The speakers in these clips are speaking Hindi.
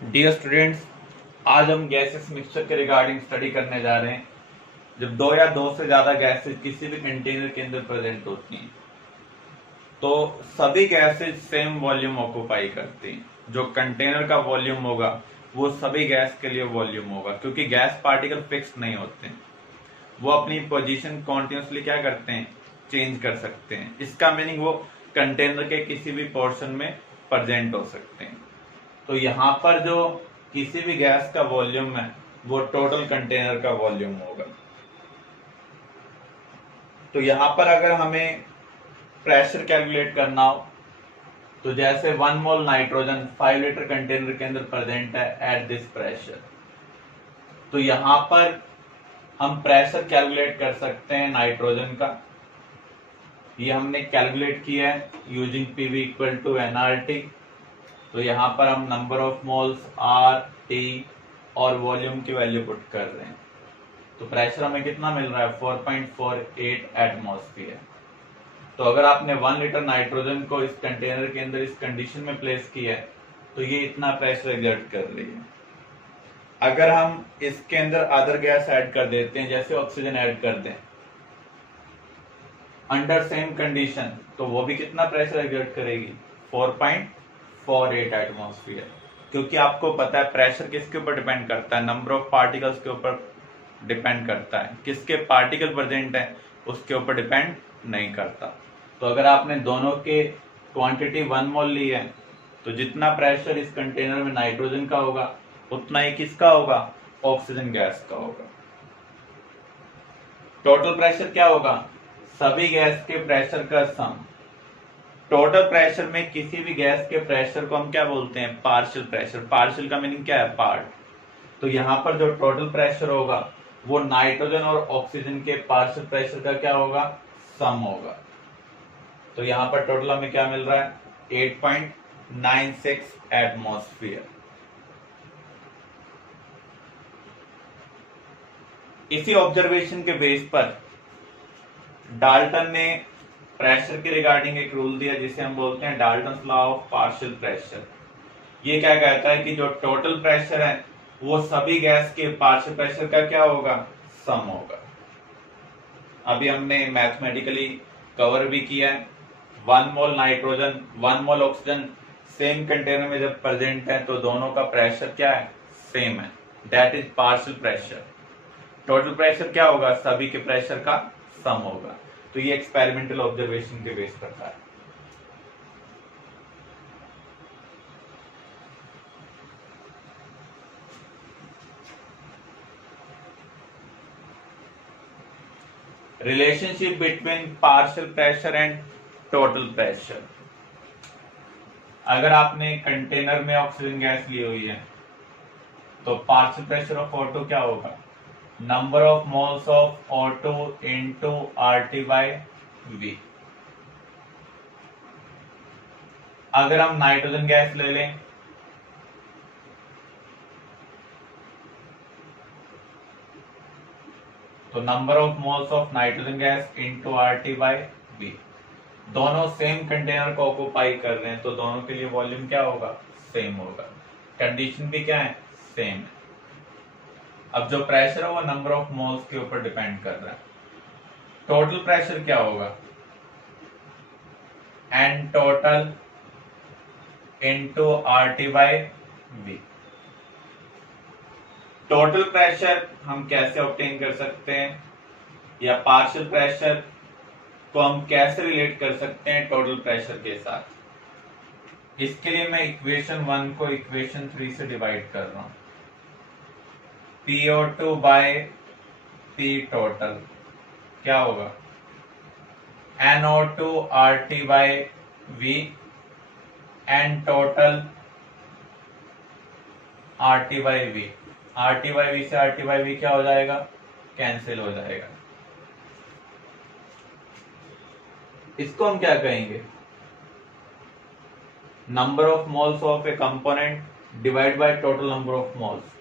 डियर स्टूडेंट्स, आज हम गैसेस मिक्सचर के रिगार्डिंग स्टडी करने जा रहे हैं। जब दो या दो से ज्यादा गैसेस किसी भी कंटेनर के अंदर प्रेजेंट होती हैं तो सभी गैसेस सेम वॉल्यूम ऑक्यूपाई करती हैं। जो कंटेनर का वॉल्यूम होगा वो सभी गैस के लिए वॉल्यूम होगा, क्योंकि गैस पार्टिकल फिक्स नहीं होते हैं, वो अपनी पोजीशन कॉन्टिन्यूसली क्या करते हैं, चेंज कर सकते हैं। इसका मीनिंग वो कंटेनर के किसी भी पोर्शन में प्रेजेंट हो सकते हैं। तो यहाँ पर जो किसी भी गैस का वॉल्यूम है वो टोटल कंटेनर का वॉल्यूम होगा। तो यहाँ पर अगर हमें प्रेशर कैलकुलेट करना हो तो जैसे 1 मोल नाइट्रोजन 5 लीटर कंटेनर के अंदर प्रेजेंट है एट दिस प्रेशर, तो यहाँ पर हम प्रेशर कैलकुलेट कर सकते हैं नाइट्रोजन का। ये हमने कैलकुलेट किया है using PV equal to NRT. तो यहाँ पर हम number of moles R T और वॉल्यूम की वैल्यू पुट कर रहे हैं। तो प्रेशर हमें कितना मिल रहा है, 4.48 एटमॉस्फेयर। तो अगर आपने 1 लीटर नाइट्रोजन को इस कंटेनर के अंदर इस कंडीशन में प्लेस किया है तो ये इतना प्रेशर एग्जर्ट कर रही है। अगर हम इसके अंदर अदर गैस ऐड कर देते हैं, जैसे ऑक्सीजन ऐड कर दें अंडर सेम कंडीशन, तो वो भी कितना प्रेशर एग्जर्ट करेगी, 4.48 एटमॉस्फेयर। क्योंकि आपको पता है प्रेशर किसके ऊपर डिपेंड करता है, नंबर ऑफ पार्टिकल्स के ऊपर डिपेंड करता है। किसके पार्टिकल प्रेजेंट है उसके ऊपर डिपेंड नहीं करता। तो अगर आपने दोनों के क्वांटिटी 1 मोल ली है तो जितना प्रेशर इस कंटेनर में नाइट्रोजन का होगा उतना ही किसका होगा, ऑक्सीजन गैस का होगा। टोटल प्रेशर क्या होगा, सभी गैस के प्रेशर का सम। टोटल प्रेशर में किसी भी गैस के प्रेशर को हम क्या बोलते हैं, पार्शियल प्रेशर। पार्शियल का मीनिंग क्या है, पार्ट। तो यहाँ पर जो टोटल प्रेशर होगा वो नाइट्रोजन और ऑक्सीजन के पार्शियल प्रेशर का क्या होगा, सम होगा। तो यहाँ पर टोटल हमें क्या मिल रहा है, 8.96 एटमॉस्फेयर। इसी ऑब्जर्वेशन के बेस पर डाल्टन ने प्रेशर के रिगार्डिंग एक रूल दिया जिसे हम बोलते हैं Dalton's law of partial pressure. ये क्या कहता है कि जो टोटल प्रेशर है वो सभी गैस के पार्शियल प्रेशर का क्या होगा, सम होगा। अभी हमने मैथमेटिकली कवर भी किया है। 1 मोल नाइट्रोजन 1 मोल ऑक्सीजन सेम कंटेनर में जब प्रेजेंट है तो दोनों का प्रेशर क्या है, सेम है, that is partial pressure. Total pressure क्या होगा, सभी के प्रेशर का सम होगा। तो ये एक्सपेरिमेंटल ऑब्जर्वेशन के बेस पर था। Relationship between partial pressure and total pressure. अगर आपने कंटेनर में ऑक्सीजन गैस ली हुई है तो पार्शियल प्रेशर ऑफ O2 क्या होगा, number of moles of O2 into RT by V। अगर हम नाइट्रोजन गैस ले लें तो number of moles of nitrogen gas into RT by V। दोनों सेम कंटेनर को ऑक्यूपाई कर रहे हैं तो दोनों के लिए वॉल्यूम क्या होगा, सेम होगा। कंडीशन भी क्या है, सेम है। अब जो प्रेशर है वो नंबर ऑफ मोल्स के ऊपर डिपेंड कर रहा है। टोटल प्रेशर क्या होगा, n total into RT by V। Total pressure हम कैसे ऑब्टेन कर सकते हैं, या पार्शियल प्रेशर को हम कैसे रिलेट कर सकते हैं टोटल प्रेशर के साथ। इसके लिए मैं इक्वेशन 1 को इक्वेशन 3 से डिवाइड कर रहा हूं। PO2 बाय P टोटल क्या होगा, NO2 RT by V n total RT by V। RT by V से RT बाय V क्या हो जाएगा, कैंसिल हो जाएगा। इसको हम क्या कहेंगे, number of moles of A component divide by total number of moles.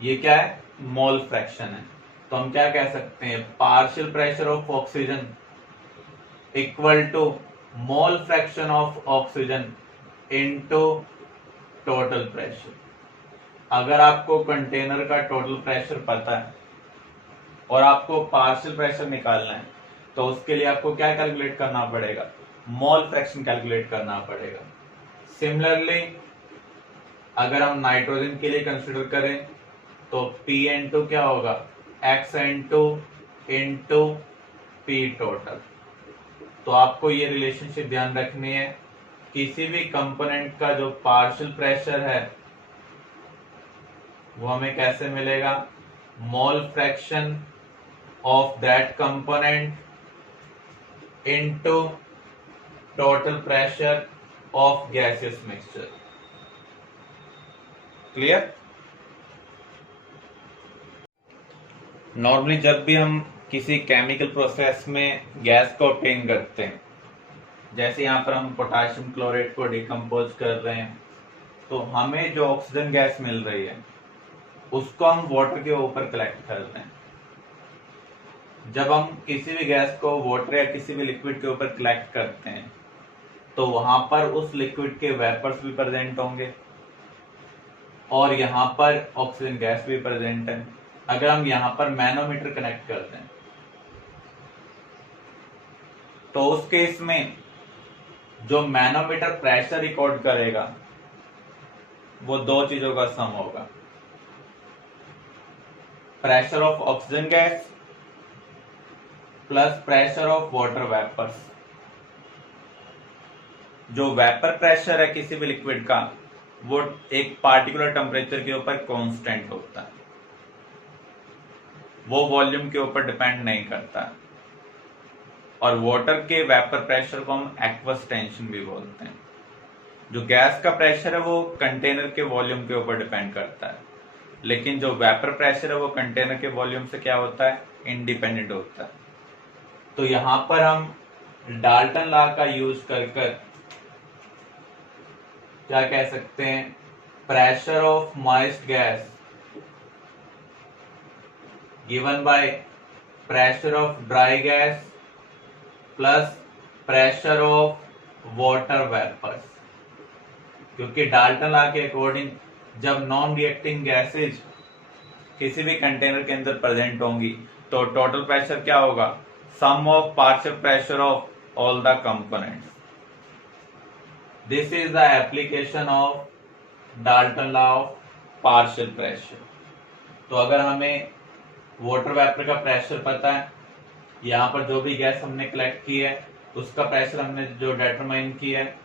ये क्या है, मोल फ्रैक्शन है। तो हम क्या कह सकते हैं, partial pressure of oxygen equal to mole fraction of oxygen into total pressure. अगर आपको कंटेनर का टोटल प्रेशर पता है और आपको पार्शियल प्रेशर निकालना है तो उसके लिए आपको क्या कैलकुलेट करना पड़ेगा, मोल फ्रैक्शन कैलकुलेट करना पड़ेगा। सिमिलरली अगर हम नाइट्रोजन के लिए कंसिडर करें तो P(N2) क्या होगा, X(N2) इंटू P टोटल। तो आपको ये रिलेशनशिप ध्यान रखनी है, किसी भी कंपोनेंट का जो पार्शियल प्रेशर है वो हमें कैसे मिलेगा, मोल fraction of that component into total pressure of gaseous mixture. Clear. Normally जब भी हम किसी केमिकल प्रोसेस में गैस को ऑब्टेन करते हैं, जैसे यहाँ पर हम पोटेशियम क्लोराइड को डिकम्पोज कर रहे हैं, तो हमें जो ऑक्सीजन गैस मिल रही है उसको हम वाटर के ऊपर कलेक्ट कर रहे हैं। जब हम किसी भी गैस को वाटर या किसी भी लिक्विड के ऊपर कलेक्ट करते हैं तो वहां पर उस लिक्विड के वेपर्स भी प्रेजेंट होंगे और यहाँ पर ऑक्सीजन गैस भी प्रेजेंट है। अगर हम यहाँ पर मैनोमीटर कनेक्ट करते हैं तो उस केस में जो मैनोमीटर प्रेशर रिकॉर्ड करेगा वो दो चीजों का सम होगा, pressure of oxygen gas plus pressure of water vapours. जो वेपर प्रेशर है किसी भी लिक्विड का वो एक पार्टिकुलर टेम्परेचर के ऊपर कांस्टेंट होता है, वो वॉल्यूम के ऊपर डिपेंड नहीं करता। और वाटर के वेपर प्रेशर को हम एक्वस टेंशन भी बोलते हैं। जो गैस का प्रेशर है वो कंटेनर के वॉल्यूम के ऊपर डिपेंड करता है, लेकिन जो वेपर प्रेशर है वो कंटेनर के वॉल्यूम से क्या होता है, इंडिपेंडेंट होता है। तो यहां पर हम डाल्टन लॉ का यूज कर क्या कह सकते हैं, pressure of moist gas given by pressure of dry gas plus pressure of water vapours. क्योंकि डाल्टन लॉ के अकॉर्डिंग जब नॉन रिएक्टिंग गैसेज किसी भी कंटेनर के अंदर प्रेजेंट होंगी तो टोटल प्रेशर क्या होगा, sum of partial pressure of all the components. This is the application of Dalton law of partial pressure. तो अगर हमें वाटर वेपर का प्रेशर पता है, यहाँ पर जो भी गैस हमने कलेक्ट की है उसका प्रेशर हमने जो डिटरमाइन किया है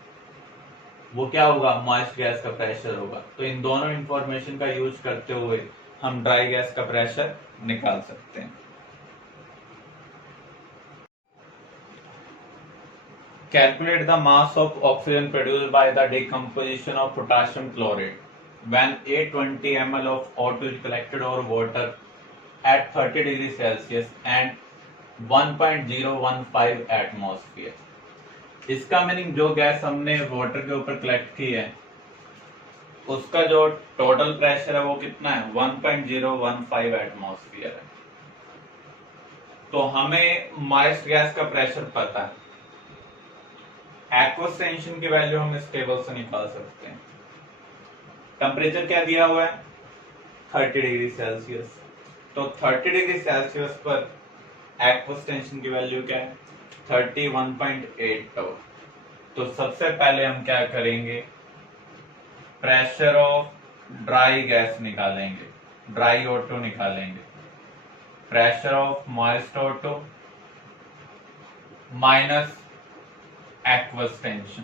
वो क्या होगा, मॉइस्ट गैस का प्रेशर होगा। तो इन दोनों इंफॉर्मेशन का यूज करते हुए हम ड्राई गैस का प्रेशर निकाल सकते हैं। Calculate the mass of oxygen produced by the decomposition of potassium chloride when 820 ml of O2 is collected over water at 30 degrees Celsius and 1.015 atmosphere। इसका मीनिंग जो गैस हमने वाटर के ऊपर कलेक्ट की है उसका जो टोटल प्रेशर है वो कितना है, 1.015 एटमॉस्फेयर है। तो हमें मॉइस्ट गैस का प्रेशर पता है, एक्वस टेंशन की वैल्यू हम इस टेबल से निकाल सकते हैं। टेम्परेचर क्या दिया हुआ है, 30 डिग्री सेल्सियस। तो 30 डिग्री सेल्सियस पर एक्वस टेंशन की वैल्यू क्या है, 31.8 टो। तो सबसे पहले हम क्या करेंगे, प्रेशर ऑफ ड्राई गैस निकालेंगे, ड्राई O2 निकालेंगे, pressure of moist O2 minus aqueous tension,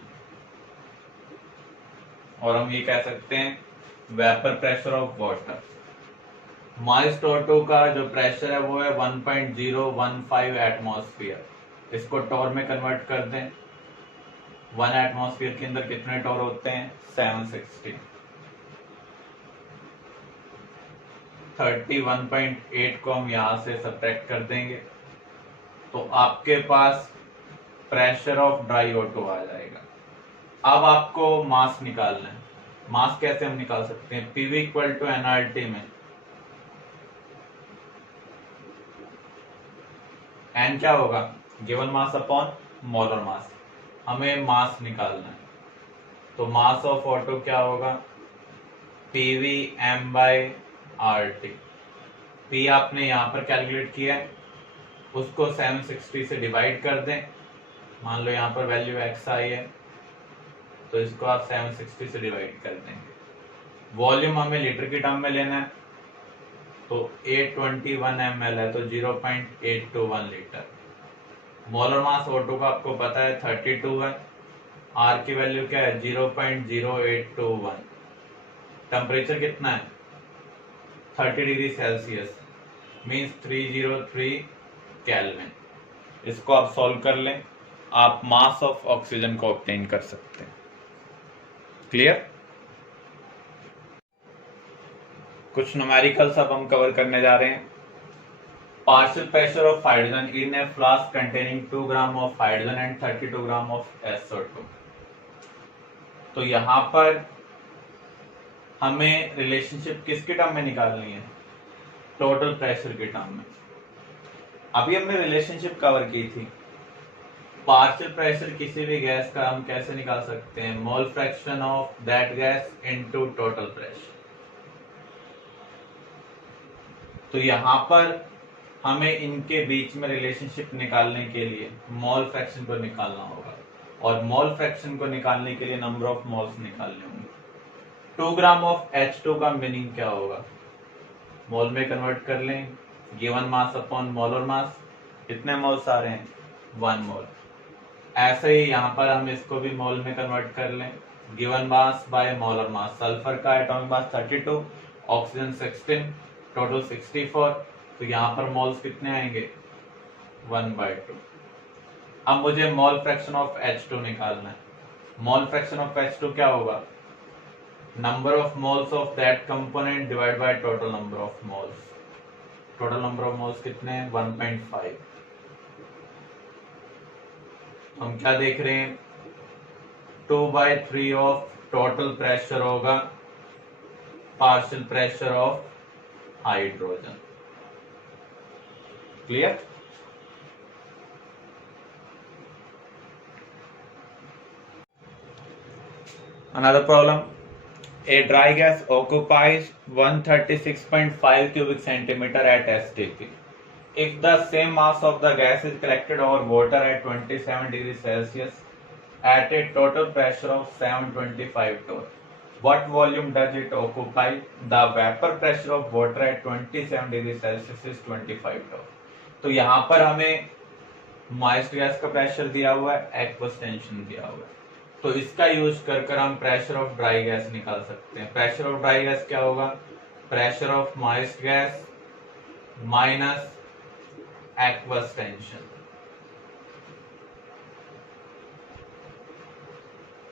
और हम ये कह सकते हैं vapour pressure of water. Moist O2 का जो प्रेशर है वो है 1.015 एटमॉस्फेयर। इसको टॉर में कन्वर्ट कर दें, 1 एटमॉस्फेयर के अंदर कितने टॉर होते हैं, 760। 31.8 को हम यहां से सब्ट्रैक्ट कर देंगे तो आपके पास प्रेशर ऑफ ड्राई O2 आ जाएगा। अब आपको मास निकालना है। मास कैसे हम निकाल सकते हैं, PV इक्वल टू nRT में n क्या होगा, given mass upon molar mass. हमें मास निकालना है तो मास ऑफ O2 क्या होगा, PV m by RT। P आपने यहाँ पर कैलकुलेट किया है, उसको 760 से डिवाइड कर दें। मान लो यहाँ पर वैल्यू x आई है, तो इसको आप 760 से डिवाइड कर देंगे। वॉल्यूम हमें लीटर की टर्म में लेना है, तो 821 ml है, तो 0.821 लीटर। मोलर मास O2 का आपको पता है 32 है, R की वैल्यू क्या है 0.0821। टेम्परेचर कितना है 30 डिग्री सेल्सियस, मीन्स 303 केल्विन। इसको आप सॉल्व कर लें, आप मास ऑफ ऑक्सीजन को ऑब्टेन कर सकते हैं। क्लियर? कुछ न्यूमेरिकल्स अब हम कवर करने जा रहे हैं। Partial pressure of hydrogen in A flask containing 2 gram of hydrogen and 32 gram of SO2। तो यहां पर हमें रिलेशनशिप किसके टर्म में निकालनी है, टोटल प्रेशर के टर्म में। अभी हमने रिलेशनशिप कवर की थी। पार्शियल प्रेशर किसी भी गैस का हम कैसे निकाल सकते हैं, मोल fraction of that gas into total pressure. तो यहां पर हमें इनके बीच में रिलेशनशिप निकालने के लिए मोल फ्रैक्शन को निकालना होगा, और मोल फ्रैक्शन को निकालने के लिए नंबर ऑफ मोल्स निकालने होंगे। 2 ग्राम ऑफ H2 का मीनिंग क्या होगा, मोल में कन्वर्ट कर लें, given mass upon molar mass. कितने मोल्स आ रहे हैं 1 मोल। ऐसे ही यहाँ पर हम इसको भी मोल में कन्वर्ट कर लें, given mass by molar mass. Sulphur का एटॉमिक मास 32, ऑक्सीजन 16, टोटल 64। तो यहाँ पर मोल्स कितने आएंगे 1/2। अब मुझे मोल फ्रैक्शन ऑफ H2 निकालना है। मोल फ्रैक्शन ऑफ H2 क्या होगा, number of moles of that component divide by total number of moles. Total number of moles कितने हैं 1.5। हम क्या देख रहे हैं 2/3 ऑफ टोटल प्रेशर होगा partial pressure of hydrogen. Clear? Another problem. A dry gas occupies 136.5 cubic centimeter at STP. If the same mass of the gas is collected over water at 27 degrees Celsius at a total pressure of 725 torr, what volume does it occupy? The vapor pressure of water at 27 degrees Celsius is 25 torr. तो यहाँ पर हमें मॉइस्ट गैस का प्रेशर दिया हुआ है, एक्वस टेंशन दिया हुआ है, तो इसका यूज कर हम प्रेशर ऑफ ड्राई गैस निकाल सकते हैं। प्रेशर ऑफ ड्राई गैस क्या होगा, pressure of moist gas minus aqueous tension.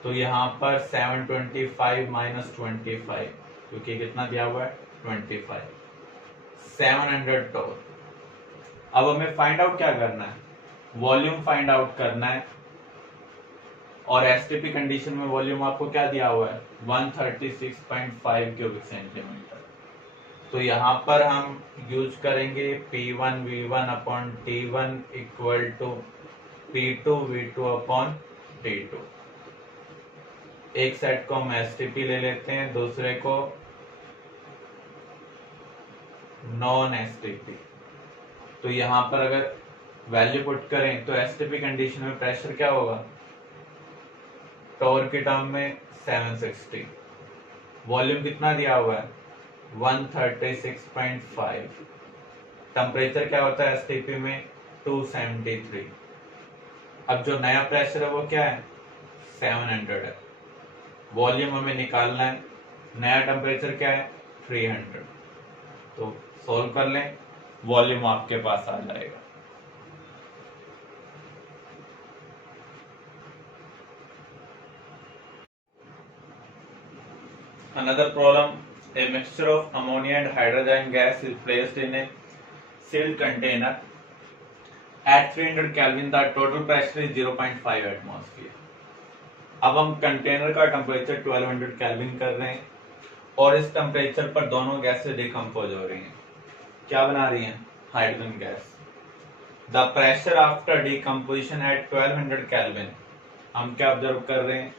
तो यहां पर 725 माइनस 25, क्योंकि कितना दिया हुआ है 25, 700 टोर। अब हमें फाइंड आउट क्या करना है, वॉल्यूम फाइंड आउट करना है, और एसटीपी कंडीशन में वॉल्यूम आपको क्या दिया हुआ है 136.5 क्यूबिक सेंटीमीटर। तो यहाँ पर हम यूज करेंगे P1 V1 upon T1 equal to P2 V2 upon T2। एक सेट को हम एसटीपी ले लेते हैं, दूसरे को नॉन एसटीपी। तो यहाँ पर अगर वैल्यू पुट करें तो एसटीपी कंडीशन में प्रेशर क्या होगा, टॉर के टर्म में 760, वॉल्यूम कितना दिया हुआ है 136.5, टेम्परेचर क्या होता है एसटीपी में 273। अब जो नया प्रेशर है वो क्या है 700 है, वॉल्यूम हमें निकालना है, नया टेम्परेचर क्या है 300। तो सोल्व कर लें, वॉल्यूम आपके पास आ जाएगा। Another problem, a mixture of ammonia and hydrogen gas is placed in a sealed container at 300 Kelvin. The total pressure is 0.5 atmosphere. अब हम कंटेनर का टेम्परेचर 1200 केल्विन कर रहे हैं, और इस टेम्परेचर पर दोनों गैसें डिकम्पोज हो रही हैं। क्या बना रही हैं, hydrogen gas. The pressure after decomposition at 1200 kelvin, हम क्या ऑब्जर्व कर रहे हैं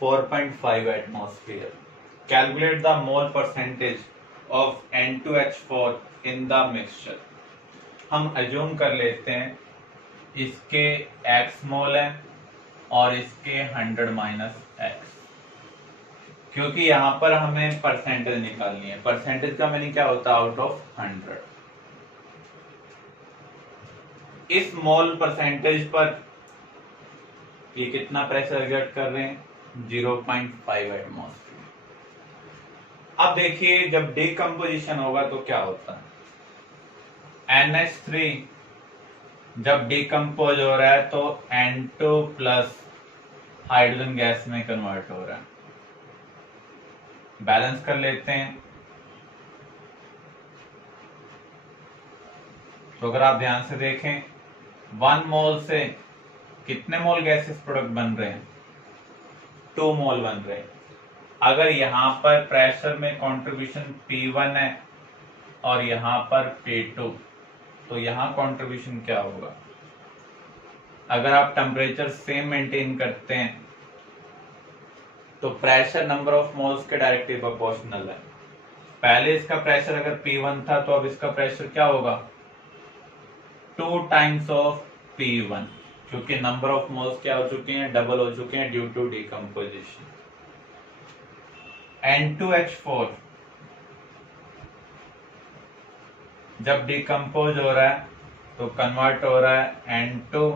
4.5 atmosphere. Calculate the mole percentage of N2H4 in the mixture. हम अज्यूम कर लेते हैं इसके x मोल है और इसके 100 माइनस x, क्योंकि यहाँ पर हमें परसेंटेज निकालनी है। परसेंटेज का मीनिंग क्या होता है? Out of 100। इस मोल परसेंटेज पर ये कितना प्रेशर एग्जर्ट कर रहे हैं? 0.5 एटमॉस्फेयर। अब देखिए जब डिकम्पोजिशन होगा तो क्या होता है? NH3 जब डिकम्पोज हो रहा है तो N2 प्लस हाइड्रोजन गैस में कन्वर्ट हो रहा है। बैलेंस कर लेते हैं। तो अगर आप ध्यान से देखें 1 मोल से कितने मोल गैसेस प्रोडक्ट बन रहे हैं? 2 मोल बन रहे हैं। अगर यहां पर प्रेशर में कंट्रीब्यूशन P1 है और यहां पर P2, तो यहां कंट्रीब्यूशन क्या होगा? अगर आप टेम्परेचर सेम मेंटेन करते हैं तो प्रेशर नंबर ऑफ मोल्स के डायरेक्टली प्रोपोर्शनल है। पहले इसका प्रेशर अगर P1 था तो अब इसका प्रेशर क्या होगा? 2 टाइम्स ऑफ P1, क्योंकि नंबर ऑफ मोल्स क्या हो चुके हैं? डबल हो चुके हैं ड्यू टू डिकम्पोजिशन। N2H4 जब डिकम्पोज हो रहा है तो कन्वर्ट हो रहा है N2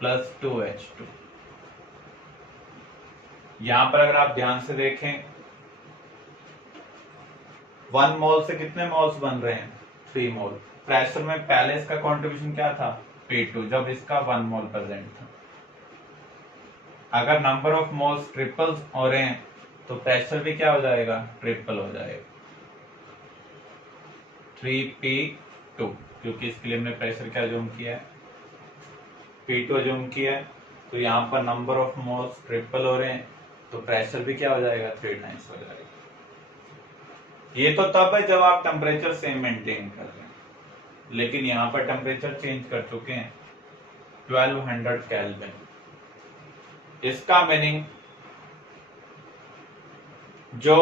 प्लस 2H2। यहां पर अगर आप ध्यान से देखें 1 मोल से कितने मोल्स बन रहे हैं? 3 मोल। प्रेशर में पहले इसका कंट्रीब्यूशन क्या था? P2, जब इसका 1 मोल प्रेजेंट था। अगर नंबर ऑफ मोल्स ट्रिपल्स हो रहे हैं तो प्रेशर भी क्या हो जाएगा? ट्रिपल हो जाएगा, 3P2, क्योंकि इसके लिए हमने प्रेशर क्या अज्यूम किया है? P2 अज्यूम किया है। तो यहाँ पर नंबर ऑफ मोल्स ट्रिपल हो रहे हैं तो प्रेशर भी क्या हो जाएगा? 3 टाइम्स हो जाएगा। ये तो तब है जब आप टेम्परेचर सेम मेंटेन कर रहे हैं, लेकिन यहाँ पर टेम्परेचर चेंज कर चुके हैं 1200 केल्विन। इसका मीनिंग जो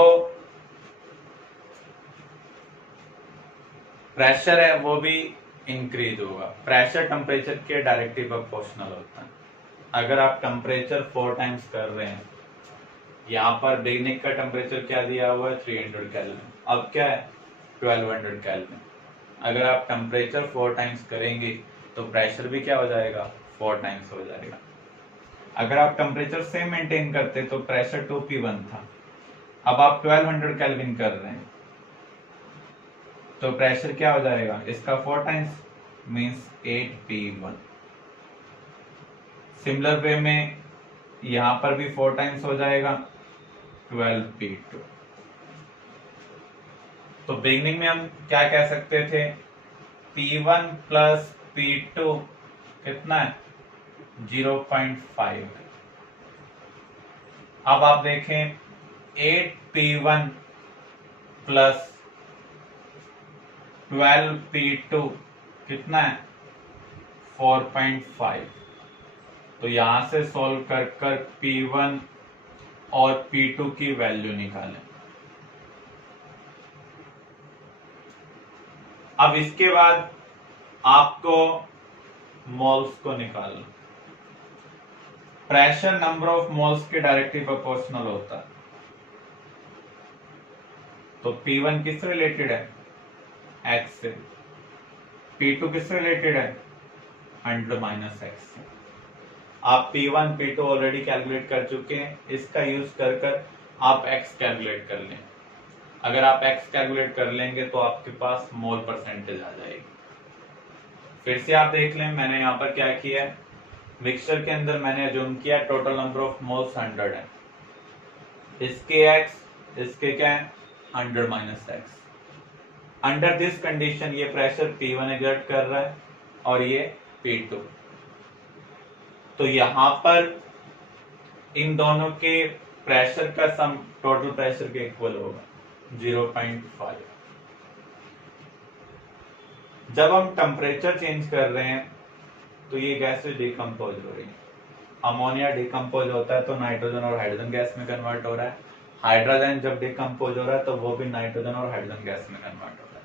प्रेशर है वो भी इंक्रीज होगा। प्रेशर टेम्परेचर के डायरेक्टली प्रोपोर्शनल होता है। अगर आप टेम्परेचर 4 टाइम्स कर रहे हैं, यहाँ पर बिगनिंग का टेम्परेचर क्या दिया हुआ है? 300 केल्विन, अब क्या है? 1200 केल्विन। अगर आप टेम्परेचर 4 टाइम्स करेंगे तो प्रेशर भी क्या हो जाएगा? 4 टाइम्स हो जाएगा। अगर आप टेम्परेचर सेम मेंटेन करते तो प्रेशर 2P1 था, अब आप 1200 केल्विन कर रहे हैं तो प्रेशर क्या हो जाएगा? इसका 4 times means 8P1। Similar way में यहां पर भी 4 टाइम्स हो जाएगा 12P2। तो बिगनिंग में हम क्या कह सकते थे? P1 प्लस P2 कितना है? 0.5। अब आप देखें 8P1 प्लस 12P2 कितना है? 4.5। तो यहां से सॉल्व कर कर P1 और P2 की वैल्यू निकालें। अब इसके बाद आपको मोल्स को निकालना। प्रेशर नंबर ऑफ मोल्स के डायरेक्टली प्रोपोर्शनल होता है। तो P1 किससे रिलेटेड है? X से। P2 किससे रिलेटेड है? 100 माइनस X से। आप P1 P2 ऑलरेडी कैलकुलेट कर चुके हैं, इसका यूज कर कर आप X कैलकुलेट कर लें। अगर आप X कैलकुलेट कर लेंगे तो आपके पास मोल परसेंटेज आ जाएगी। फिर से आप देख लें, मैंने यहाँ पर क्या किया है? मिक्सचर के अंदर मैंने अज्यूम किया टोटल नंबर ऑफ मोल्स 100 है। इसके X, इसके क्या है? 100 minus X। Under this condition ये प्रेशर P1 एग्जर्ट कर रहा है और ये P2। तो यहां पर इन दोनों के प्रेशर का सम टोटल प्रेशर के इक्वल होगा 0.5। जब हम टेम्परेचर चेंज कर रहे हैं तो ये गैसेस डिकम्पोज हो रही है। अमोनिया डिकम्पोज होता है तो नाइट्रोजन और हाइड्रोजन गैस में कन्वर्ट हो रहा है। हाइड्रोजन जब डिकम्पोज हो रहा है तो वो भी नाइट्रोजन और हाइड्रोजन गैस में कन्वर्ट हो रहा है।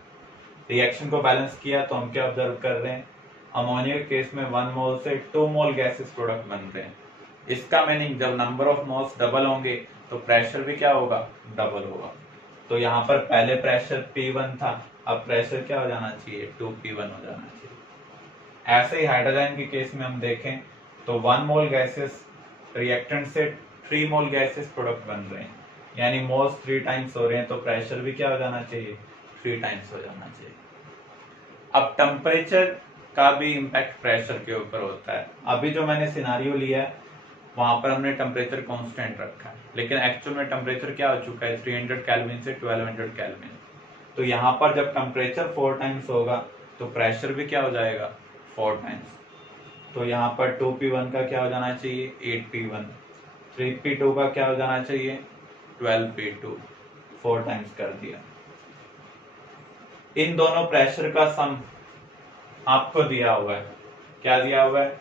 रिएक्शन को बैलेंस किया तो हम क्या ऑब्जर्व कर रहे हैं, अमोनिया के केस में 1 मोल से 2 मोल गैसेस प्रोडक्ट बन रहे हैं। इसका मीनिंग जब नंबर ऑफ मोल्स डबल होंगे तो प्रेशर भी क्या होगा, डबल होगा। तो यहाँ पर पहले प्रेशर P1 था, अब प्रेशर क्या हो जाना चाहिए, 2P1 हो जाना चाहिए। ऐसे ही हाइड्रोजन के केस में हम देखें तो 1 मोल गैसेस रिएक्टेंट से 3 मोल गैसेस प्रोडक्ट बन रहे हैं, यानी मोल्स 3 टाइम्स हो रहे हैं, तो प्रेशर भी क्या हो जाना चाहिए, 3 टाइम्स हो जाना चाहिए। अब टेम्परेचर का भी इम्पैक्ट प्रेशर के ऊपर होता है। अभी जो मैंने सिनारियो लिया है वहां पर हमने टेम्परेचर कांस्टेंट रखा है, लेकिन एक्चुअल में टेम्परेचर क्या हो चुका है, 300 केल्विन से 1200 केल्विन। तो यहाँ पर जब टेम्परेचर 4 टाइम्स होगा तो प्रेशर भी क्या हो जाएगा, 4 टाइम्स। तो यहाँ पर 2P1 का क्या हो जाना चाहिए, 8P1। 3P2 का क्या हो जाना चाहिए, 12P2। 4 टाइम्स कर दिया। इन दोनों प्रेशर का सम आपको दिया हुआ है, क्या दिया हुआ है,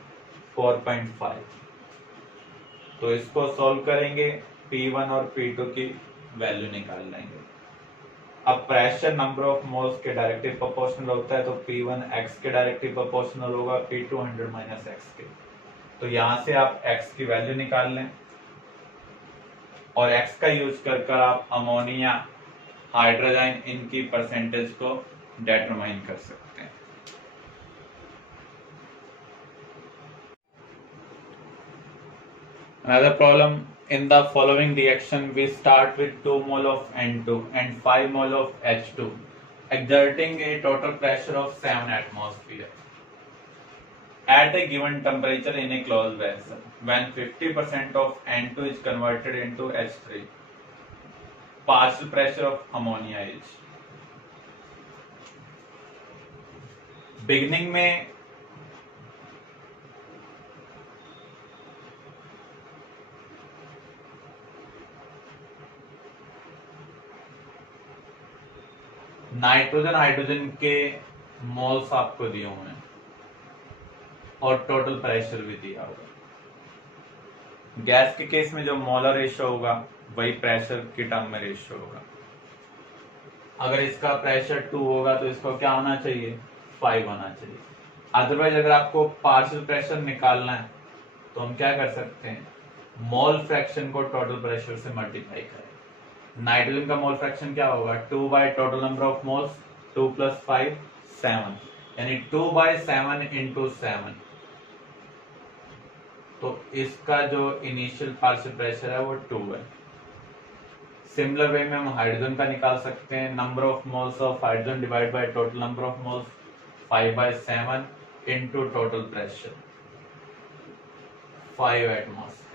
4.5। तो इसको सॉल्व करेंगे, P1 और P2 की वैल्यू निकाल लेंगे। अब प्रेशर नंबर ऑफ मोल्स के डायरेक्टली प्रोपोर्शनल होता है, तो P1 x के डायरेक्टली प्रोपोर्शनल होगा, P2 100 माइनस x के। तो यहां से आप x की वैल्यू निकाल लें और x का यूज कर आप अमोनिया, हाइड्रोजन, इनकी परसेंटेज को डिटरमाइन कर सकते हैं। Another problem, in the following reaction we start with 2 mole of N2 and 5 mole of H2 exerting a total pressure of 7 atmosphere at a given temperature in a closed vessel. When 50% of N2 is converted into H3, partial pressure of ammonia is। Beginning में नाइट्रोजन हाइड्रोजन के मोल्स आपको दिए हुए हैं और टोटल प्रेशर भी दिया होगा। गैस के केस में जो मोलर रेशियो होगा वही प्रेशर की टर्म में रेशियो होगा। अगर इसका प्रेशर 2 होगा तो इसको क्या होना चाहिए, 5 होना चाहिए। अदरवाइज अगर आपको पार्शियल प्रेशर निकालना है तो हम क्या कर सकते हैं, मोल फ्रैक्शन को टोटल प्रेशर से मल्टीप्लाई करें। नाइट्रोजन का मोल फ्रैक्शन क्या होगा, 2 by total number of moles, 2 + 5 7, यानी 2/7 × 7। तो इसका जो इनिशियल पार्शियल प्रेशर है वो 2 है। सिमिलर वे में हम हाइड्रोजन का निकाल सकते हैं, number of moles of hydrogen divide by total number of moles, 5/7 × total pressure, 5 atmosphere.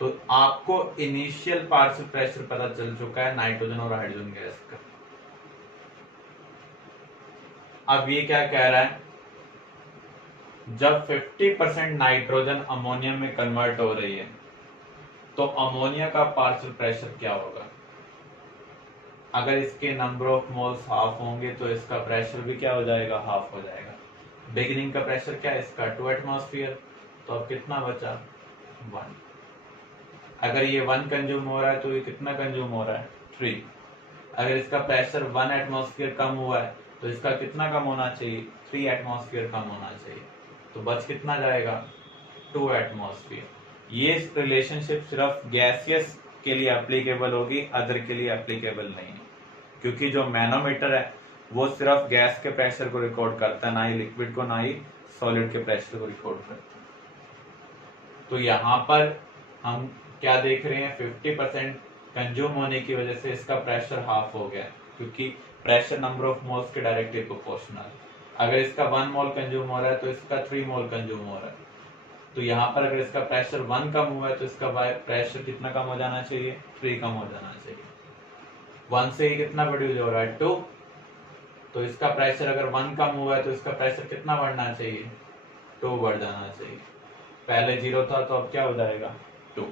तो आपको इनिशियल पार्शियल प्रेशर पता चल चुका है नाइट्रोजन और हाइड्रोजन गैस का। अब ये क्या कह रहा है, जब 50% नाइट्रोजन अमोनिया में कन्वर्ट हो रही है तो अमोनिया का पार्शियल प्रेशर क्या होगा। अगर इसके नंबर ऑफ मोल्स हाफ होंगे तो इसका प्रेशर भी क्या हो जाएगा, हाफ हो जाएगा। बिगिनिंग का प्रेशर क्या है इसका, 2 एटमॉस्फेयर। तो अब कितना बचा, 1। अगर ये 1 कंज्यूम हो रहा है तो ये कितना कंज्यूम हो रहा है, 3। अगर इसका प्रेशर 1 एटमॉस्फेयर कम हुआ है तो इसका कितना कम होना चाहिए, 3 एटमॉस्फेयर कम होना चाहिए। तो बच कितना जाएगा, 2 एटमॉस्फेयर। ये रिलेशनशिप सिर्फ गैसियस के लिए एप्लीकेबल होगी, अदर के लिए एप्लीकेबल नहीं है, क्योंकि जो मैनोमीटर है वो सिर्फ गैस के प्रेशर को रिकॉर्ड करता है, ना ही लिक्विड को, ना ही सॉलिड के प्रेशर को रिकॉर्ड करता है। तो यहाँ पर हम क्या देख रहे हैं, 50% कंज्यूम होने की वजह से इसका प्रेशर हाफ हो गया, क्योंकि प्रेशर नंबर ऑफ मोल्स के डायरेक्टली प्रोपोर्शनल। अगर इसका 1 मोल कंज्यूम हो रहा है तो इसका 3 मोल कंज्यूम हो रहा है। तो यहाँ पर अगर इसका प्रेशर 1 कम हुआ है तो इसका प्रेशर कितना कम हो जाना चाहिए, 3 कम हो जाना चाहिए। 1 से ये कितना प्रोड्यूस हो रहा है, 2। तो इसका प्रेशर अगर 1 कम हुआ है तो इसका प्रेशर कितना बढ़ना चाहिए, 2 बढ़ जाना चाहिए। पहले 0 था तो अब क्या हो जाएगा, 2।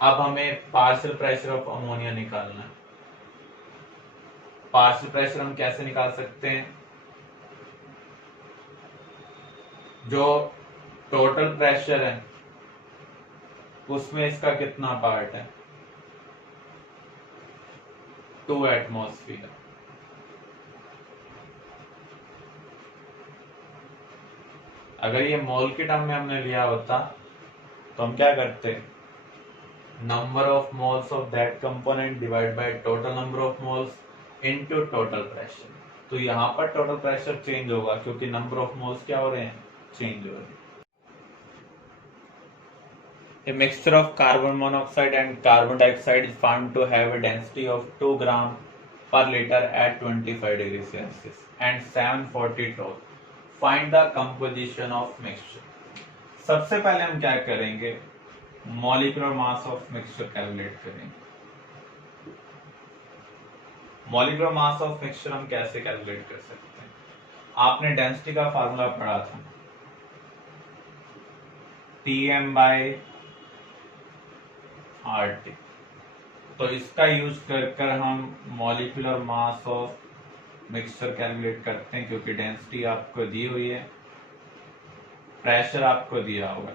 अब हमें पार्शियल प्रेशर ऑफ अमोनिया निकालना है। पार्शियल प्रेशर हम कैसे निकाल सकते हैं, जो टोटल प्रेशर है उसमें इसका कितना पार्ट है? 2 एटमॉस्फेयर। अगर ये मोल के टर्म में हमने लिया होता तो हम क्या करते, number of moles of that component divide by total number of moles into total pressure. तो यहाँ पर टोटल प्रेशर चेंज होगा क्योंकि नंबर ऑफ मोल्स क्या हो रहे हैं, चेंज हो रहे हैं। A mixture of carbon monoxide and carbon dioxide is found to have a density of 2 gram per liter at 25 degrees Celsius and 740 torr. Find the composition of mixture. सबसे पहले हम क्या करेंगे, molecular mass of mixture calculate करेंगे। मॉलिक्यूलर मास ऑफ मिक्सचर हम कैसे कैलकुलेट कर सकते हैं? आपने डेंसिटी का फार्मूला पढ़ा था, Tm बाय RT। तो इसका यूज कर हम molecular mass of mixture calculate करते हैं, क्योंकि डेंसिटी आपको दी हुई है, प्रेशर आपको दिया होगा।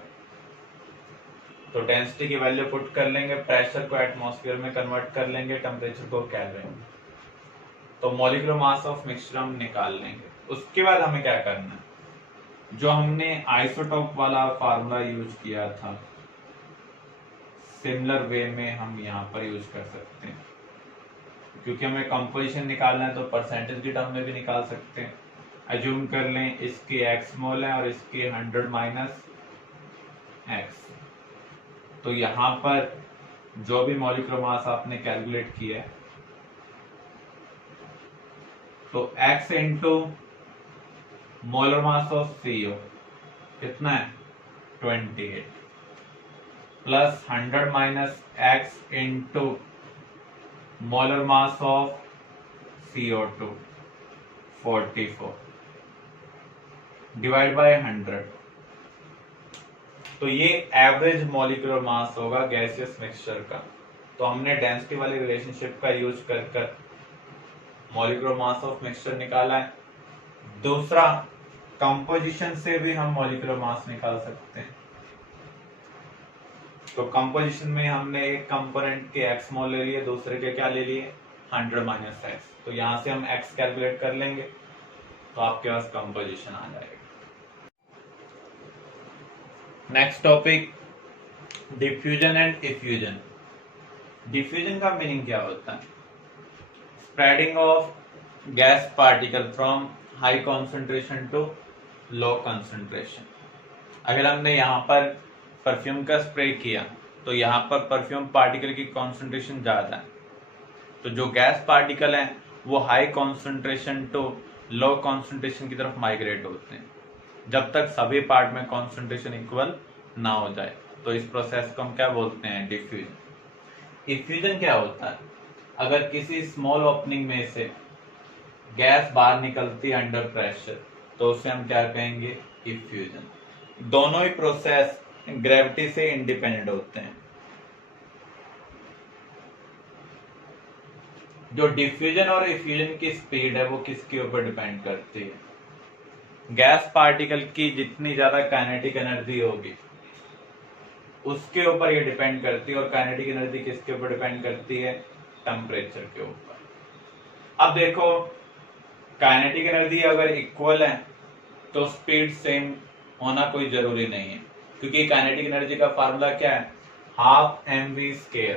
तो डेंसिटी की वैल्यू पुट कर लेंगे, प्रेशर को एटमॉस्फेयर में कन्वर्ट कर लेंगे, टेम्परेचर को केल्विन। तो मॉलिक्यूलर मास ऑफ मिक्सचर हम निकाल लेंगे। उसके बाद हमें क्या करना है, जो हमने आइसोटोप वाला फार्मूला यूज किया था, सिमिलर वे में हम यहाँ पर यूज कर सकते हैं। क्योंकि हमें कंपोजिशन निकालना है तो परसेंटेज की टर्म में भी निकाल सकते हैं। अज्यूम कर लें इसके x मोल है और इसके 100 माइनस x। तो यहाँ पर जो भी मॉलिक्यूलर मास आपने कैलकुलेट किया है, तो x into molar mass of CO कितना है, 28, plus 100 minus x into molar mass of CO2 44 divide by 100। तो ये एवरेज मॉलिक्यूलर मास होगा गैसियस मिक्सचर का। तो हमने डेंसिटी वाले रिलेशनशिप का यूज कर मॉलिक्यूलर मास ऑफ मिक्सचर निकाला है। दूसरा, कंपोजिशन से भी हम मॉलिक्यूलर मास निकाल सकते हैं। तो कंपोजिशन में हमने एक कंपोनेंट के x मोल ले लिए, दूसरे के क्या ले लिए, 100 माइनस x। तो यहां से हम x कैलकुलेट कर लेंगे तो आपके पास कंपोजिशन आ जाएगा। Next topic, diffusion and effusion. Diffusion का मीनिंग क्या होता है? Spreading of gas particle from high concentration to low concentration. अगर हमने यहाँ पर परफ्यूम का स्प्रे किया तो यहाँ पर परफ्यूम पार्टिकल की कॉन्सेंट्रेशन ज्यादा है, तो जो गैस पार्टिकल है वो high concentration to low concentration की तरफ माइग्रेट होते हैं, जब तक सभी पार्ट में कॉन्सेंट्रेशन इक्वल ना हो जाए। तो इस प्रोसेस को हम क्या बोलते हैं, डिफ्यूजन। इफ्यूजन क्या होता है? अगर किसी स्मॉल ओपनिंग में से गैस बाहर निकलती है अंडर प्रेशर, तो उसे हम क्या कहेंगे, इफ्यूजन। दोनों ही प्रोसेस ग्रेविटी से इंडिपेंडेंट होते हैं। जो डिफ्यूजन और इफ्यूजन की स्पीड है वो किसके ऊपर डिपेंड करती है? गैस पार्टिकल की जितनी ज्यादा काइनेटिक एनर्जी होगी उसके ऊपर ये डिपेंड करती है। और काइनेटिक एनर्जी किसके ऊपर डिपेंड करती है? टेम्परेचर के ऊपर। अब देखो, काइनेटिक एनर्जी अगर इक्वल है तो स्पीड सेम होना कोई जरूरी नहीं है, क्योंकि काइनेटिक एनर्जी का फार्मूला क्या है, हाफ mv²।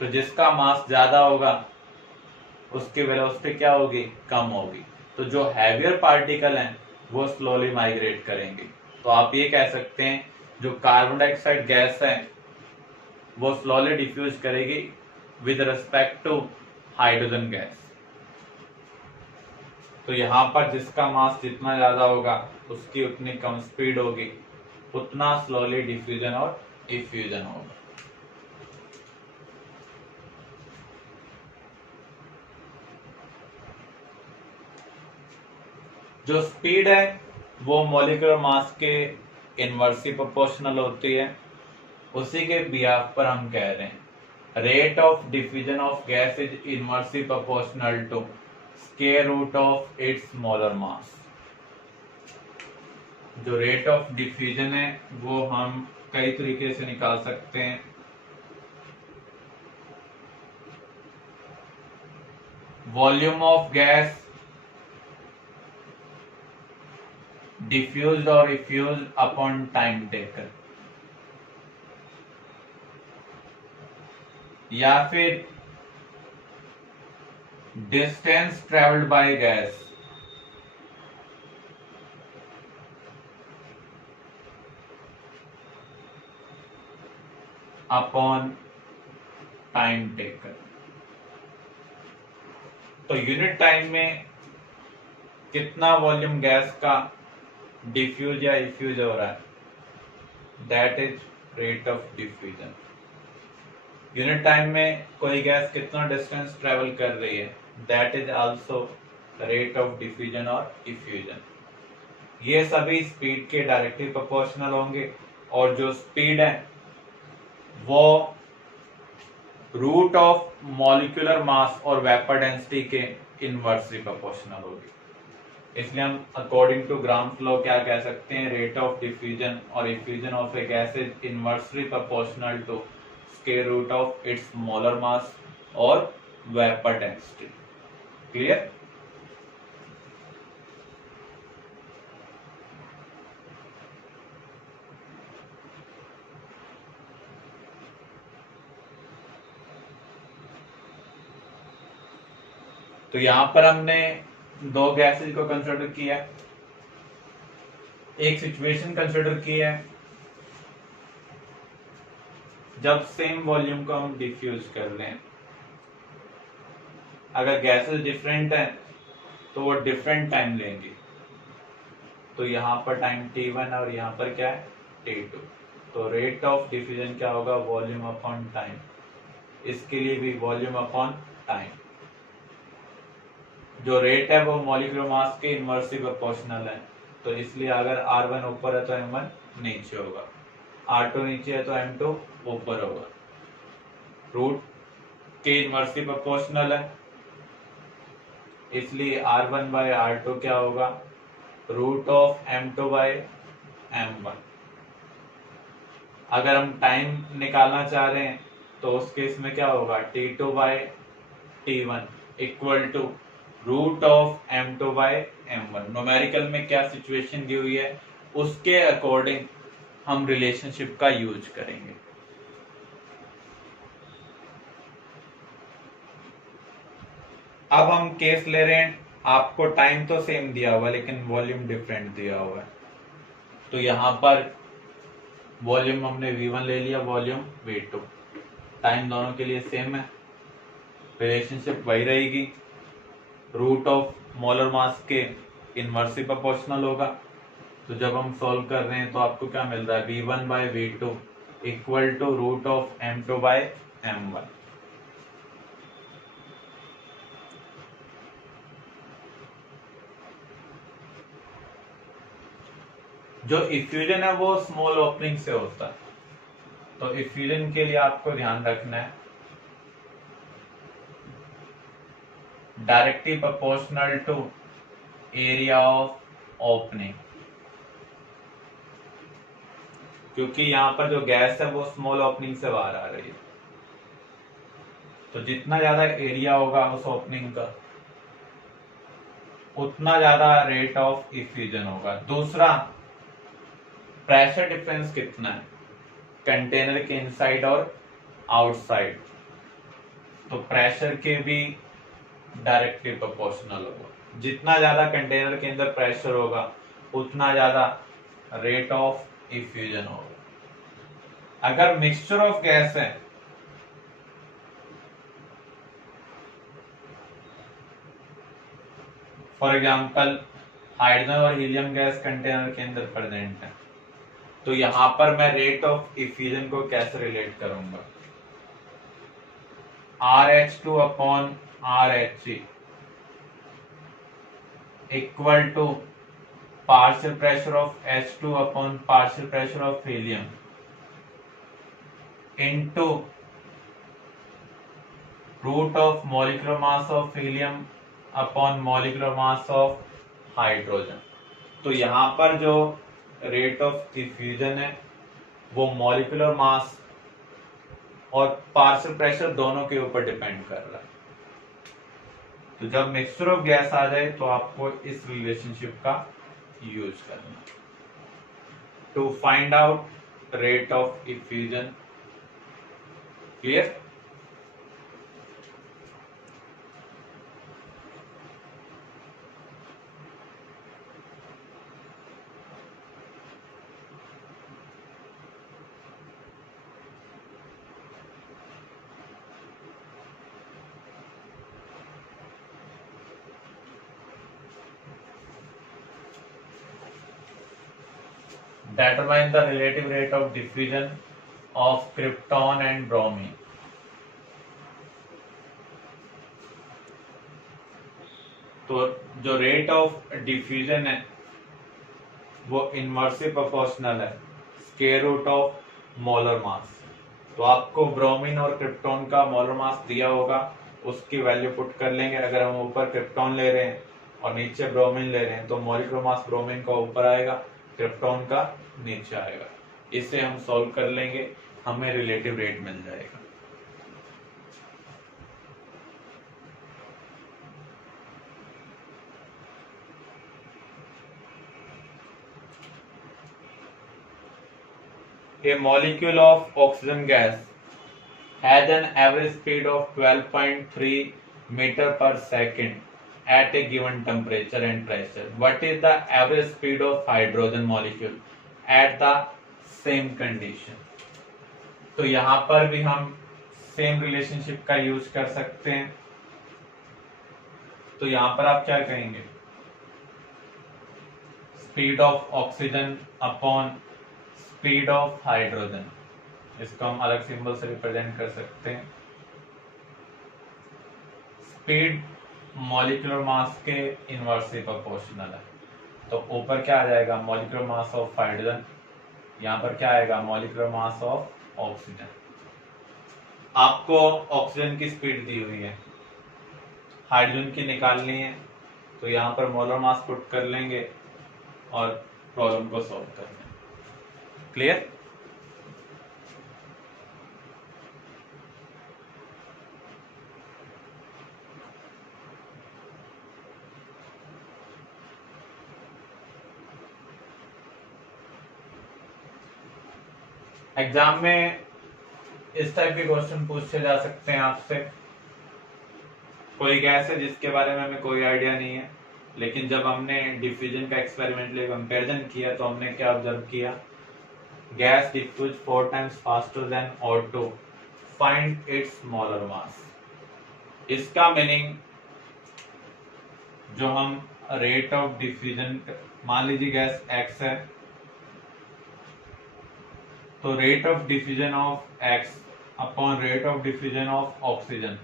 तो जिसका मास ज्यादा होगा उसकी वेलोसिटी क्या होगी, कम होगी। तो जो हैवियर पार्टिकल हैं वो स्लोली माइग्रेट करेंगे। तो आप ये कह सकते हैं जो कार्बन डाइऑक्साइड गैस है वो स्लोली डिफ्यूज करेगी with respect to hydrogen gas. तो यहाँ पर जिसका मास जितना ज्यादा होगा उसकी उतनी कम स्पीड होगी, उतना स्लोली डिफ्यूजन और इफ्यूजन होगा। जो स्पीड है वो मॉलिक्यूलर मास के इनवर्सली प्रोपोर्शनल होती है। उसी के बिहाफ पर हम कह रहे हैं rate of diffusion of gas is inversely proportional to square root of its molar mass. जो रेट ऑफ डिफ्यूजन है वो हम कई तरीके से निकाल सकते हैं। Volume of gas diffused or effused upon time taken, या फिर distance traveled by gas upon time taken। तो यूनिट टाइम में कितना वॉल्यूम गैस का डिफ्यूज या इफ्यूज हो रहा है, that is rate of diffusion. Unit time में कोई गैस कितना डिस्टेंस ट्रेवल कर रही है, that is also rate of diffusion और इफ्यूजन। ये सभी स्पीड के डायरेक्टली प्रोपोर्शनल होंगे, और जो स्पीड है वो रूट ऑफ मॉलिक्यूलर मास और वेपर डेंसिटी के इनवर्सली प्रोपोर्शनल होगी। इसलिए हम अकॉर्डिंग टू ग्राम फ्लो क्या कह सकते हैं, रेट ऑफ डिफ्यूजन और effusion of a gas is inversely proportional to square root of its molar mass और वेपर डेंसिटी। क्लियर? तो यहां पर हमने दो गैसेज को कंसिडर किया, एक सिचुएशन कंसिडर की है जब सेम वॉल्यूम को हम डिफ्यूज कर रहे हैं। अगर गैसेस डिफरेंट हैं तो वो डिफरेंट टाइम लेंगे। तो यहाँ पर टाइम t1 और यहाँ पर क्या है t2। तो रेट ऑफ डिफ्यूजन क्या होगा, वॉल्यूम अपॉन टाइम। इसके लिए भी वॉल्यूम अपॉन टाइम। जो रेट है वो मॉलिक्यूलर मास के इनवर्सली प्रोपोर्शनल है, तो इसलिए अगर R1 ऊपर है तो M1 नीचे होगा, R2 नीचे है तो M2 ऊपर होगा। रूट के इनवर्सली प्रोपोर्शनल है, इसलिए R1 बाय R2 क्या होगा, root of M2 by M1। अगर हम टाइम निकालना चाह रहे हैं तो उस केस में क्या होगा, T2 by T1 equal to root of M2 by M1। Numerical में क्या सिचुएशन दी हुई है उसके अकॉर्डिंग हम रिलेशनशिप का यूज करेंगे। अब हम केस ले रहे हैं, आपको टाइम तो सेम दिया हुआ लेकिन वॉल्यूम डिफरेंट दिया हुआ है। तो यहां पर वॉल्यूम हमने V1 ले लिया, वॉल्यूम V2, टाइम दोनों के लिए सेम है, रिलेशनशिप वही रहेगी, रूट ऑफ मोलर मास के इनवर्सली प्रोपोर्शनल होगा। तो जब हम सॉल्व कर रहे हैं तो आपको क्या मिल रहा है, V1 by V2 equal to root of M2 by M1। जो इफ्यूजन है वो स्मॉल ओपनिंग से होता है, तो इफ्यूजन के लिए आपको ध्यान रखना है directly proportional to area of opening, क्योंकि यहां पर जो गैस है वो स्मॉल ओपनिंग से बाहर आ रही है। तो जितना ज्यादा एरिया होगा उस ओपनिंग का उतना ज्यादा रेट ऑफ इफ्यूजन होगा। दूसरा, प्रेशर डिफरेंस कितना है कंटेनर के इनसाइड और आउटसाइड, तो प्रेशर के भी डायरेक्टली प्रोपोर्शनल होगा। जितना ज्यादा कंटेनर के अंदर प्रेशर होगा उतना ज्यादा रेट ऑफ इफ्यूजन होगा। अगर मिक्सचर ऑफ गैस है, फॉर एग्जांपल हाइड्रोजन और हीलियम गैस कंटेनर के अंदर प्रेजेंट है, तो यहां पर मैं रेट ऑफ इफ्यूजन को कैसे रिलेट करूंगा, RH2 upon RH equal to partial pressure of H2 upon partial pressure of helium into root of molecular mass of helium upon molecular mass of hydrogen. तो यहां पर जो रेट ऑफ डिफ्यूजन है वो मॉलिक्यूलर मास और पार्शियल प्रेशर दोनों के ऊपर डिपेंड कर रहा है। तो जब मिक्सचर ऑफ गैस आ जाए तो आपको इस रिलेशनशिप का यूज करना to find out rate of effusion. Clear? Determine the relative rate of diffusion of krypton and bromine. तो जो रेट ऑफ डिफ्यूजन है वो इनवर्सली प्रोपोर्शनल है square root of molar mass. तो आपको ब्रोमीन और क्रिप्टॉन का मोलर मास दिया होगा, उसकी वैल्यू पुट कर लेंगे। अगर हम ऊपर क्रिप्टॉन ले रहे हैं और नीचे ब्रोमीन ले रहे हैं तो मॉलिक्यूलर मास ब्रोमीन का ऊपर आएगा, क्रिप्टॉन का नीचे आएगा। इससे हम सॉल्व कर लेंगे, हमें रिलेटिव रेट मिल जाएगा। A molecule of oxygen gas has an average speed of 12.3 meter per second at a given temperature and pressure. What is the average speed of hydrogen molecule at the same condition? तो यहां पर भी हम सेम रिलेशनशिप का यूज कर सकते हैं। तो यहां पर आप क्या कहेंगे? Speed of oxygen upon speed of hydrogen. इसको हम अलग सिंबल से रिप्रेजेंट कर सकते हैं। स्पीड मॉलिक्यूलर मास के इनवर्सली प्रोपोर्शनल है। तो ऊपर क्या आ जाएगा? मॉलिक्यूलर मास ऑफ हाइड्रोजन, यहाँ पर क्या आएगा? Molecular mass of oxygen. आपको ऑक्सीजन की स्पीड दी हुई है, हाइड्रोजन की निकालनी है, तो यहाँ पर मोलर मास पुट कर लेंगे और प्रॉब्लम को सॉल्व कर लेंगे। क्लियर? एग्जाम में इस टाइप के क्वेश्चन पूछे जा सकते हैं आपसे। कोई गैस है जिसके बारे में हमें कोई आइडिया नहीं है, लेकिन जब हमने डिफ्यूजन का एक्सपेरिमेंटली कंपैरिजन किया तो हमने क्या ऑब्जर्व किया? Gas diffuse 4 times faster than O2, find its molar mass। इसका मीनिंग जो हम रेट ऑफ डिफ्यूजन, मान लीजिए गैस X है, तो rate of diffusion of X upon rate of diffusion of oxygen,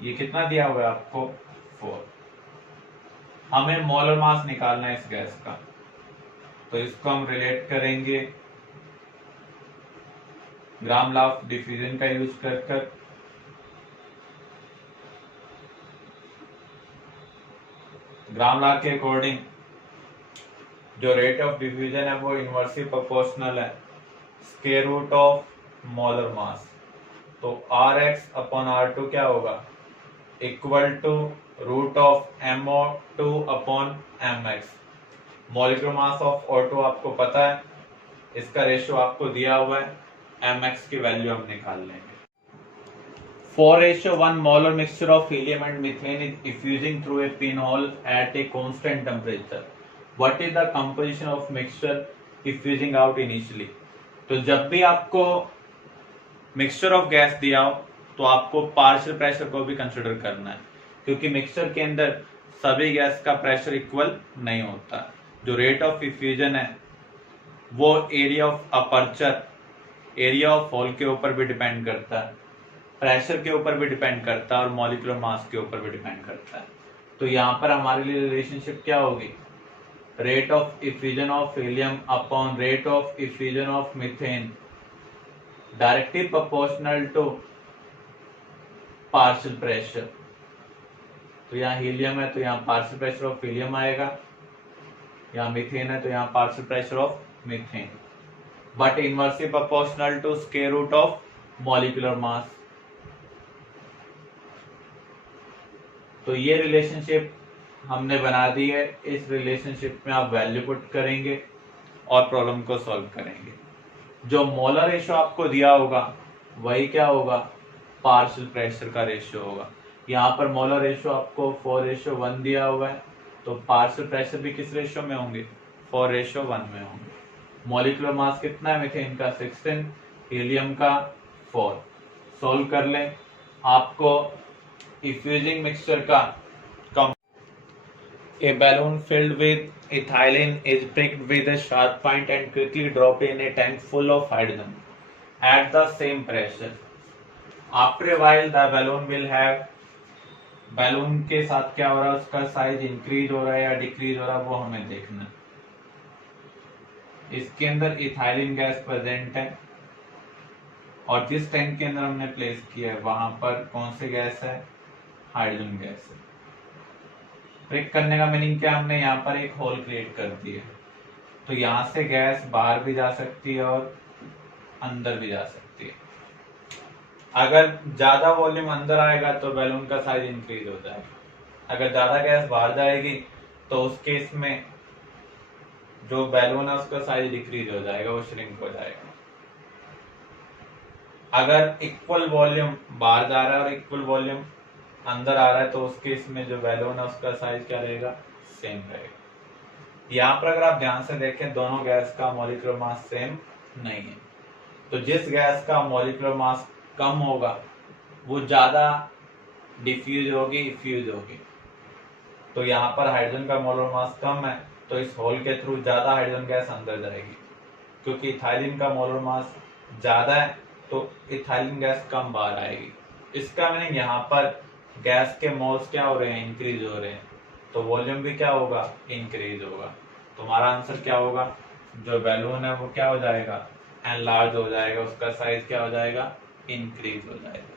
ये कितना दिया हुआ है आपको? 4। हमें मोलर मास निकालना है इस गैस का, तो इसको हम रिलेट करेंगे ग्राम लॉ ऑफ डिफ्यूजन का यूज कर। ग्राम लॉ के अकॉर्डिंग जो रेट ऑफ डिफ्यूजन है वो इनवर्सली प्रोपोर्शनल है square root of molar mass. तो Rx अपॉन R2 क्या होगा? Equal to root of MO2 upon Mx। Molecular mass of O2 आपको पता है, इसका रेशियो आपको दिया हुआ है, Mx की वैल्यू हम निकाल लेंगे। 4:1 molar mixture of helium and methane is diffusing through a pinhole at a constant temperature. What is the composition of mixture diffusing out initially? तो जब भी आपको मिक्सचर ऑफ गैस दिया हो तो आपको पार्शियल प्रेशर को भी कंसिडर करना है, क्योंकि मिक्सचर के अंदर सभी गैस का प्रेशर इक्वल नहीं होता। जो रेट ऑफ डिफ्यूजन है वो area of aperture, area of hole के ऊपर भी डिपेंड करता है, प्रेशर के ऊपर भी डिपेंड करता है और मॉलिक्यूलर मास के ऊपर भी डिपेंड करता है। तो यहाँ पर हमारे लिए रिलेशनशिप क्या होगी? Rate of diffusion of helium upon rate of diffusion of methane directly proportional to partial pressure. तो यहाँ हीलियम है तो यहाँ पार्शियल प्रेशर ऑफ हीलियम आएगा, यहाँ मीथेन है तो यहाँ partial pressure of methane. but inversely proportional to square root of molecular mass. तो ये रिलेशनशिप हमने बना दी है। इस रिलेशनशिप में आप वैल्यू पुट करेंगे और प्रॉब्लम को सॉल्व करेंगे। जो मोलर रेशियो आपको दिया होगा वही क्या होगा, पार्शियल प्रेशर का रेशियो होगा। यहाँ पर मोलर रेशियो आपको 4:1 दिया हुआ है, तो पार्शियल प्रेशर भी किस रेशियो में होंगे, 4:1 में होंगे। मॉलिक्यूलर मास कितना है मीथेन का, 16, हीलियम का 4। सोल्व कर लें। आपको इफ्यूजिंग मिक्सचर का A balloon filled with ethylene is pricked with a sharp point and quickly dropped in a tank full of hydrogen at the same pressure. After a while, the balloon will have balloon के साथ क्या हो रहा है, उसका साइज इंक्रीज हो रहा है या डिक्रीज हो रहा है, वो हमें देखना है। इसके अंदर इथाइलिन गैस प्रेजेंट है और जिस टैंक के अंदर हमने प्लेस किया है वहां पर कौन सी गैस है, हाइड्रोजन गैस है। प्रिक करने का मीनिंग क्या, हमने यहाँ पर एक होल क्रिएट कर दिया, तो यहाँ से गैस बाहर भी जा सकती है और अंदर भी जा सकती है। अगर ज्यादा वॉल्यूम अंदर आएगा तो बैलून का साइज इंक्रीज हो जाएगा। अगर ज्यादा गैस बाहर जाएगी तो उस केस में जो बैलून है उसका साइज डिक्रीज हो जाएगा, वो श्रिंक हो जाएगा। अगर इक्वल वॉल्यूम बाहर जा रहा है और इक्वल वॉल्यूम अंदर आ रहा है तो उस केस में जो बैलून है उसका साइज क्या रहेगा, सेम रहेगा। यहाँ पर अगर आप ध्यान से देखें दोनों गैस का मॉलिक्यूलर मास सेम नहीं है, तो जिस गैस का मॉलिक्यूलर मास कम होगा वो ज्यादा डिफ्यूज होगी, इफ्यूज होगी। तो यहाँ पर हाइड्रोजन का मोलर मास कम है तो इस होल के थ्रू ज्यादा हाइड्रोजन गैस अंदर जाएगी। क्योंकि इथाइलिन का मोलर मास ज्यादा है तो इथाइलिन गैस कम बाहर आएगी। इसका मीनिंग यहाँ पर गैस के मोल्स क्या हो रहे हैं, इंक्रीज हो रहे हैं, तो वॉल्यूम भी क्या होगा, इंक्रीज होगा। तुम्हारा आंसर क्या होगा, जो बैलून है वो क्या हो जाएगा, एनलार्ज हो जाएगा, उसका साइज क्या हो जाएगा, इंक्रीज हो जाएगा।